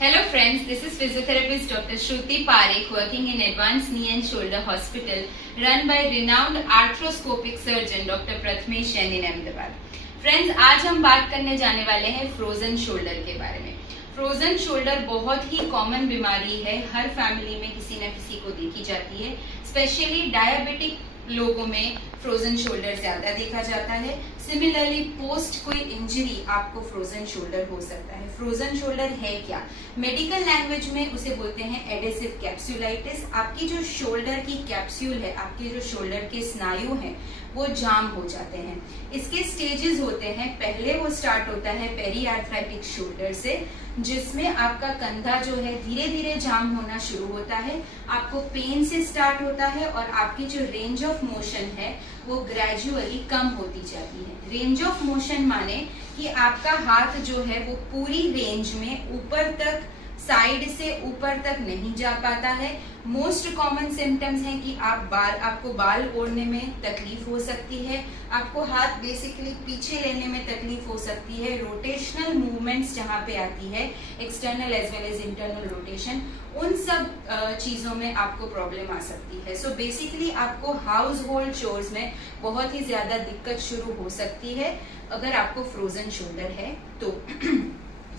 Hello friends, this is physiotherapist Dr. Shruti Parekh working in Advanced Knee and Shoulder Hospital run by renowned arthroscopic surgeon Dr. Prathmesh Jain in Ahmedabad. Friends, आज हम बात करने जाने वाले हैं frozen shoulder के बारे में। फ्रोजन शोल्डर बहुत ही कॉमन बीमारी है, हर फैमिली में किसी न किसी को देखी जाती है। स्पेशली डायबिटिक लोगों में फ्रोजन शोल्डर ज्यादा देखा जाता है। सिमिलरली पोस्ट कोई इंजरी आपको फ्रोजन शोल्डर हो सकता है। फ्रोजन शोल्डर है क्या? मेडिकल लैंग्वेज में उसे बोलते हैं एडेसिव कैप्सुलाइटिस। आपकी जो शोल्डर की कैप्सूल है, आपके जो शोल्डर के स्नायु हैं, वो जाम हो जाते हैं। इसके स्टेजेस होते हैं। पहले वो स्टार्ट होता है पेरीआर्थराइटिक शोल्डर से, जिसमें आपका कंधा जो है धीरे धीरे जाम होना शुरू होता है। आपको पेन से स्टार्ट होता है और आपकी जो रेंज ऑफ मोशन है वो ग्रेजुअली कम होती जाती है। रेंज ऑफ मोशन माने कि आपका हाथ जो है वो पूरी रेंज में ऊपर तक, साइड से ऊपर तक नहीं जा पाता है। मोस्ट कॉमन सिम्टम्स हैं कि आपको बाल ओढ़ने में तकलीफ हो सकती है, आपको हाथ बेसिकली पीछे लेने में तकलीफ हो सकती है। रोटेशनल मूवमेंट्स जहाँ पे आती है, external as well as internal rotation, उन सब चीजों में आपको प्रॉब्लम आ सकती है। सो बेसिकली आपको हाउस होल्ड चोर्स में बहुत ही ज्यादा दिक्कत शुरू हो सकती है अगर आपको फ्रोजन शोल्डर है तो।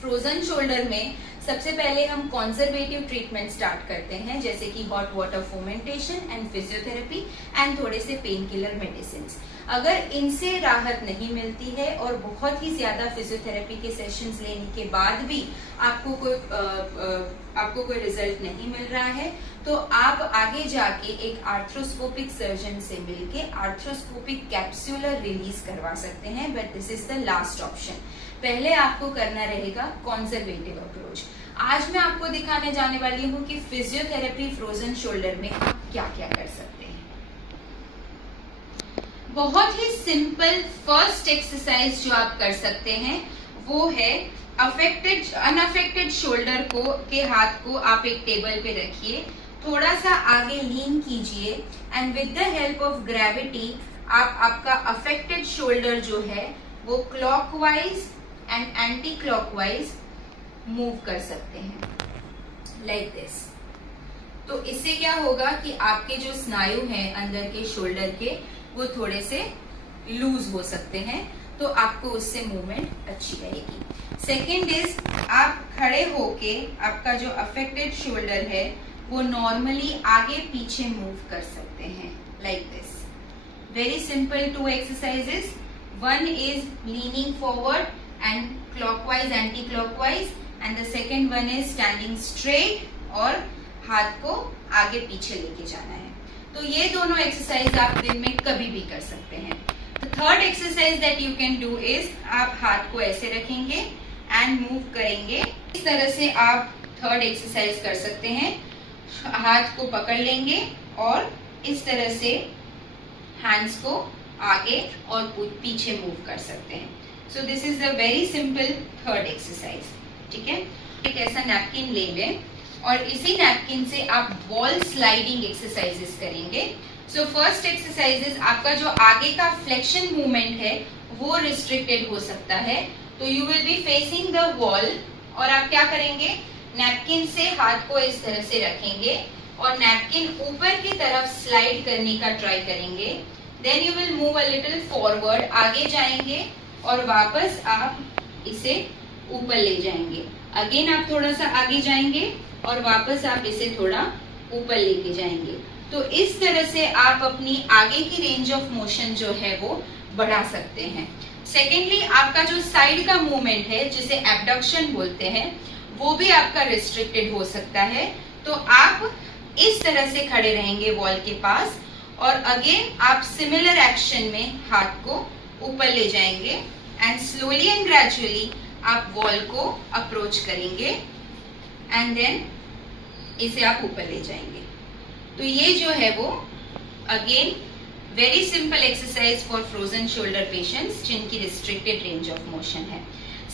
फ्रोजन शोल्डर में सबसे पहले हम कंजर्वेटिव ट्रीटमेंट स्टार्ट करते हैं, जैसे कि hot water fomentation and physiotherapy and थोड़े से पेन किलर मेडिसिन। अगर इनसे राहत नहीं मिलती है और बहुत ही ज्यादा फिजियोथेरेपी के सेशंस लेने के बाद भी आपको कोई रिजल्ट नहीं मिल रहा है, तो आप आगे जाके एक आर्थ्रोस्कोपिक सर्जन से मिलके आर्थ्रोस्कोपिक कैप्सूलर रिलीज करवा सकते हैं, but this is the last option. पहले आपको करना रहेगा कंजर्वेटिव अप्रोच। आज मैं आपको दिखाने जाने वाली हूँ कि फिजियोथेरेपी फ्रोजन शोल्डर में आप क्या क्या कर सकते हैं। बहुत ही सिंपल फर्स्ट एक्सरसाइज जो आप कर सकते हैं वो है अनअफेक्टेड शोल्डर के हाथ को आप एक टेबल पे रखिए, थोड़ा सा आगे लीन कीजिए and with the help of gravity आप आपका अफेक्टेड शोल्डर जो है वो clockwise and anti clockwise move कर सकते हैं, लाइक दिस। तो इससे क्या होगा कि आपके जो स्नायु हैं अंदर के शोल्डर के, वो थोड़े से लूज हो सकते हैं, तो आपको उससे मूवमेंट अच्छी रहेगी। सेकेंड इज, आप खड़े होके आपका जो अफेक्टेड शोल्डर है वो नॉर्मली आगे पीछे मूव कर सकते हैं, like this. Very simple two exercises. One is leaning forward and clockwise anticlockwise and the second one is standing straight और हाथ को आगे पीछे लेके जाना है। तो ये दोनों एक्सरसाइज आप दिन में कभी भी कर सकते हैं। The third exercise that you can do is, आप हाथ को ऐसे रखेंगे एंड मूव करेंगे। इस तरह से आप थर्ड एक्सरसाइज कर सकते हैं। हाथ को पकड़ लेंगे और इस तरह से हैंड्स को आगे और पीछे मूव कर सकते हैं। So this is the very simple third exercise. ठीक है, एक ऐसा नैपकिन ले लें और इसी नैपकिन से आप वॉल स्लाइडिंग एक्सरसाइजेस करेंगे। सो फर्स्ट एक्सरसाइजेस, आपका जो आगे का फ्लेक्शन मूवमेंट है वो रिस्ट्रिक्टेड हो सकता है, तो you will be facing the wall और आप क्या करेंगे, नैपकिन से हाथ को इस तरह से रखेंगे और नैपकिन ऊपर की तरफ स्लाइड करने का ट्राई करेंगे। Then you will move a little forward, आगे जाएंगे और वापस आप इसे ऊपर ले जाएंगे। अगेन आप थोड़ा सा आगे जाएंगे और वापस आप इसे थोड़ा ऊपर लेके जाएंगे। तो इस तरह से आप अपनी आगे की रेंज ऑफ मोशन जो है वो बढ़ा सकते हैं। सेकेंडली, आपका जो साइड का मूवमेंट है जिसे एबडक्शन बोलते हैं, वो भी आपका रिस्ट्रिक्टेड हो सकता है। तो आप इस तरह से खड़े रहेंगे वॉल के पास और अगेन आप सिमिलर एक्शन में हाथ को ऊपर ले जाएंगे एंड स्लोली एंड ग्रेजुअली आप वॉल को अप्रोच करेंगे एंड देन इसे आप ऊपर ले जाएंगे। तो ये जो है वो again very simple exercise for frozen shoulder patients जिनकी रिस्ट्रिक्टेड रेंज ऑफ मोशन है।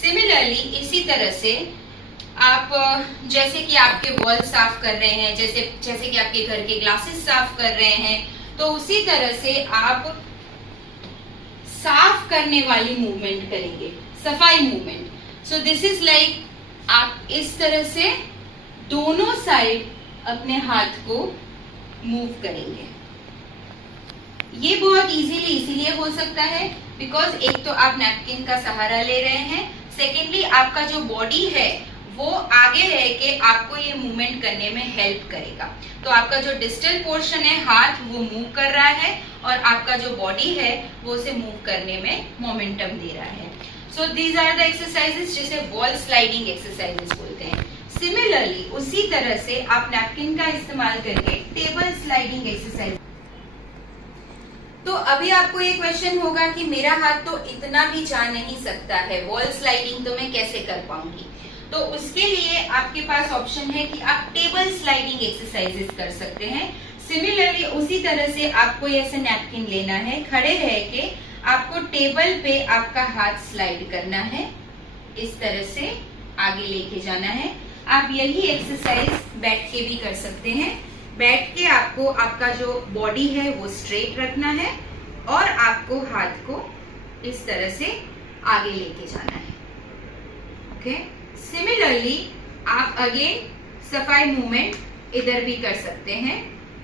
सिमिलरली इसी तरह से आप जैसे कि आपके वॉल साफ कर रहे हैं, जैसे कि आपके घर के ग्लासेस साफ कर रहे हैं, तो उसी तरह से आप साफ करने वाली मूवमेंट करेंगे, सफाई movement. So this is like आप इस तरह से दोनों साइड अपने हाथ को मूव करेंगे। ये बहुत इजीली इसीलिए हो सकता है बिकॉज एक तो आप नैपकिन का सहारा ले रहे हैं, सेकेंडली आपका जो बॉडी है वो आगे रह के आपको ये मूवमेंट करने में हेल्प करेगा। तो आपका जो डिस्टल पोर्शन है हाथ वो मूव कर रहा है और आपका जो बॉडी है वो उसे मूव करने में मोमेंटम दे रहा है। So these are the exercises जिसे वॉल स्लाइडिंग एक्सरसाइजेस बोलते हैं। सिमिलरली उसी तरह से आप नैपकिन का इस्तेमाल करके टेबल स्लाइडिंग एक्सरसाइज। तो अभी आपको ये क्वेश्चन होगा कि मेरा हाथ तो इतना भी जा नहीं सकता है, वॉल स्लाइडिंग तो मैं कैसे कर पाऊंगी। तो उसके लिए आपके पास ऑप्शन है कि आप टेबल स्लाइडिंग एक्सरसाइजेस कर सकते हैं। सिमिलरली उसी तरह से आपको ऐसे नैपकिन लेना है, खड़े रह के आपको टेबल पे आपका हाथ स्लाइड करना है, इस तरह से आगे लेके जाना है। आप यही एक्सरसाइज बैठ के भी कर सकते हैं। बैठ के आपको आपका जो बॉडी है वो स्ट्रेट रखना है और आपको हाथ को इस तरह से आगे लेके जाना है। ओके, सिमिलरली आप अगेन सफाई मूवमेंट इधर भी कर सकते हैं।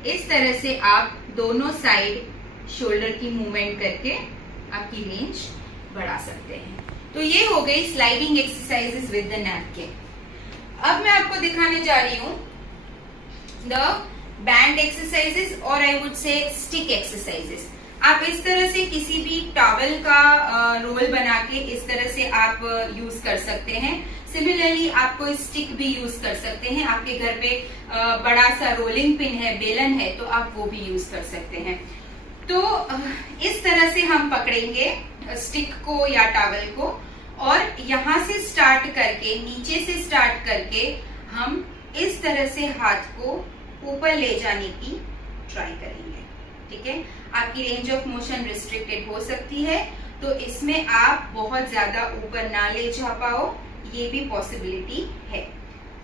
इस तरह से आप दोनों साइड शोल्डर की मूवमेंट करके आपकी रेंज बढ़ा सकते हैं। तो ये हो गई sliding exercises with the napkin. अब मैं आपको दिखाने जा रही हूं द बैंड एक्सरसाइजेस और I would say stick exercises. आप इस तरह से किसी भी टॉवल का रोल बना के इस तरह से आप यूज कर सकते हैं। सिमिलरली आपको स्टिक भी यूज कर सकते हैं। आपके घर पे बड़ा सा रोलिंग पिन है, बेलन है, तो आप वो भी यूज कर सकते हैं। तो इस तरह से हम पकड़ेंगे स्टिक को या टॉवल को और यहाँ से स्टार्ट करके, नीचे से स्टार्ट करके हम इस तरह से हाथ को ऊपर ले जाने की ट्राई करेंगे। ठीक है, आपकी रेंज ऑफ मोशन रिस्ट्रिक्टेड हो सकती है, तो इसमें आप बहुत ज्यादा ऊपर ना ले जा पाओ, ये भी पॉसिबिलिटी है।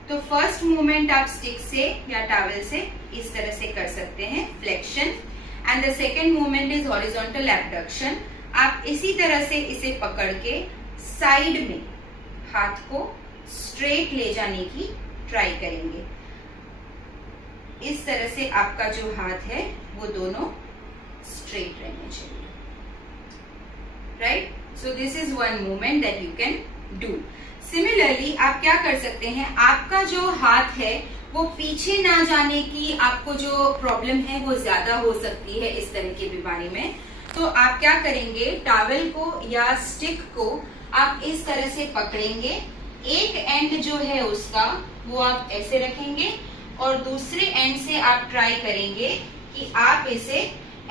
तो फर्स्ट मूवमेंट आप स्टिक से या टॉवल से इस तरह से कर सकते हैं, flexion, and the second movement is horizontal abduction. आप इसी तरह से इसे पकड़ के साइड में हाथ को स्ट्रेट ले जाने की ट्राई करेंगे। इस तरह से आपका जो हाथ है वो दोनों स्ट्रेट रहने चाहिए, right. So this is one movement that you can do. Similarly आप क्या कर सकते हैं, आपका जो हाथ है वो पीछे ना जाने की आपको जो प्रॉब्लम है वो ज्यादा हो सकती है इस तरह की बीमारी में। तो आप क्या करेंगे, टॉवल को या स्टिक को आप इस तरह से पकड़ेंगे, एक एंड जो है उसका वो आप ऐसे रखेंगे और दूसरे एंड से आप ट्राई करेंगे कि आप इसे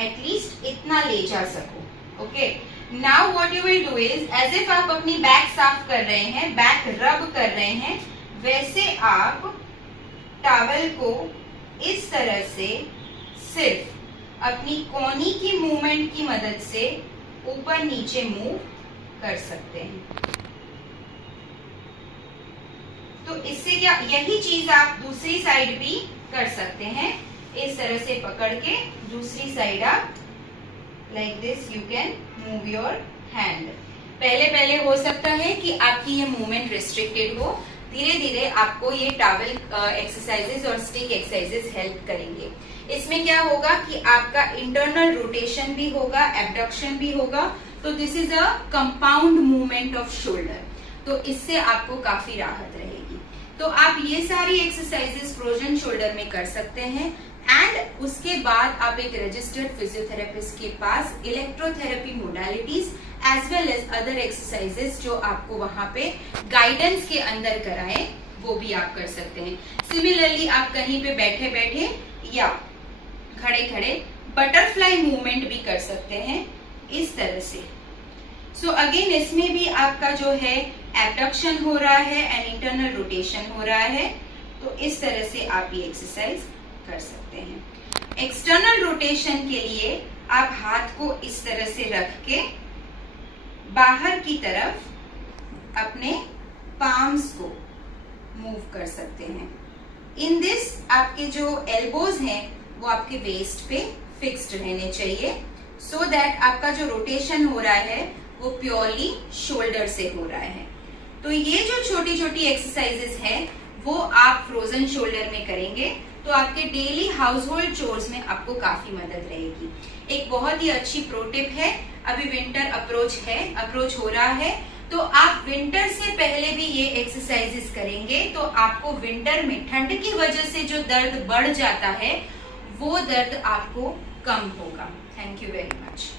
एटलीस्ट इतना ले जा सको। Okay, now what you will do is, as if आप अपनी बैक साफ कर रहे हैं, बैक रब कर रहे हैं, वैसे आप टॉवल को इस तरह से सिर्फ अपनी कोहनी की मूवमेंट की मदद से ऊपर नीचे मूव कर सकते हैं। तो इससे क्या, यही चीज आप दूसरी साइड भी कर सकते हैं। इस तरह से पकड़ के दूसरी साइड आप like this you can move your hand. पहले हो सकता है कि आपकी ये मूवमेंट रिस्ट्रिक्टेड हो, धीरे धीरे आपको ये टॉवल एक्सरसाइजेस और स्टिक एक्सरसाइजेस हेल्प करेंगे। इसमें क्या होगा कि आपका इंटरनल रोटेशन भी होगा, एब्डक्शन भी होगा। तो this is a compound movement off shoulder, तो इससे आपको काफी राहत रहेगी। तो आप ये सारी एक्सरसाइजेस फ्रोजन शोल्डर में कर सकते हैं एंड उसके बाद आप एक रजिस्टर्ड फिजियोथेरेपिस्ट के पास electrotherapy modalities as well as other exercises जो आपको वहां पे गाइडेंस के अंदर कराए वो भी आप कर सकते हैं। सिमिलरली आप कहीं पे बैठे बैठे या खड़े खड़े बटरफ्लाई मूवमेंट भी कर सकते हैं इस तरह से। सो अगेन इसमें भी आपका जो है एब्डक्शन हो रहा है एंड इंटरनल रोटेशन हो रहा है, तो इस तरह से आप ये एक्सरसाइज कर सकते हैं। एक्सटर्नल रोटेशन के लिए आप हाथ को इस तरह से रख के बाहर की तरफ अपने पाम्स को मूव कर सकते हैं। इन दिस आपके जो एल्बोज हैं वो आपके वेस्ट पे फिक्स्ड रहने चाहिए, सो दैट आपका जो रोटेशन हो रहा है वो प्योरली शोल्डर से हो रहा है। तो ये जो छोटी छोटी एक्सरसाइजेस है वो आप फ्रोजन शोल्डर में करेंगे तो आपके डेली हाउस होल्ड चोर्स में आपको काफी मदद रहेगी। एक बहुत ही अच्छी प्रो टिप है, अभी विंटर अप्रोच हो रहा है, तो आप विंटर से पहले भी ये एक्सरसाइजेस करेंगे तो आपको विंटर में ठंड की वजह से जो दर्द बढ़ जाता है वो दर्द आपको कम होगा। Thank you very much.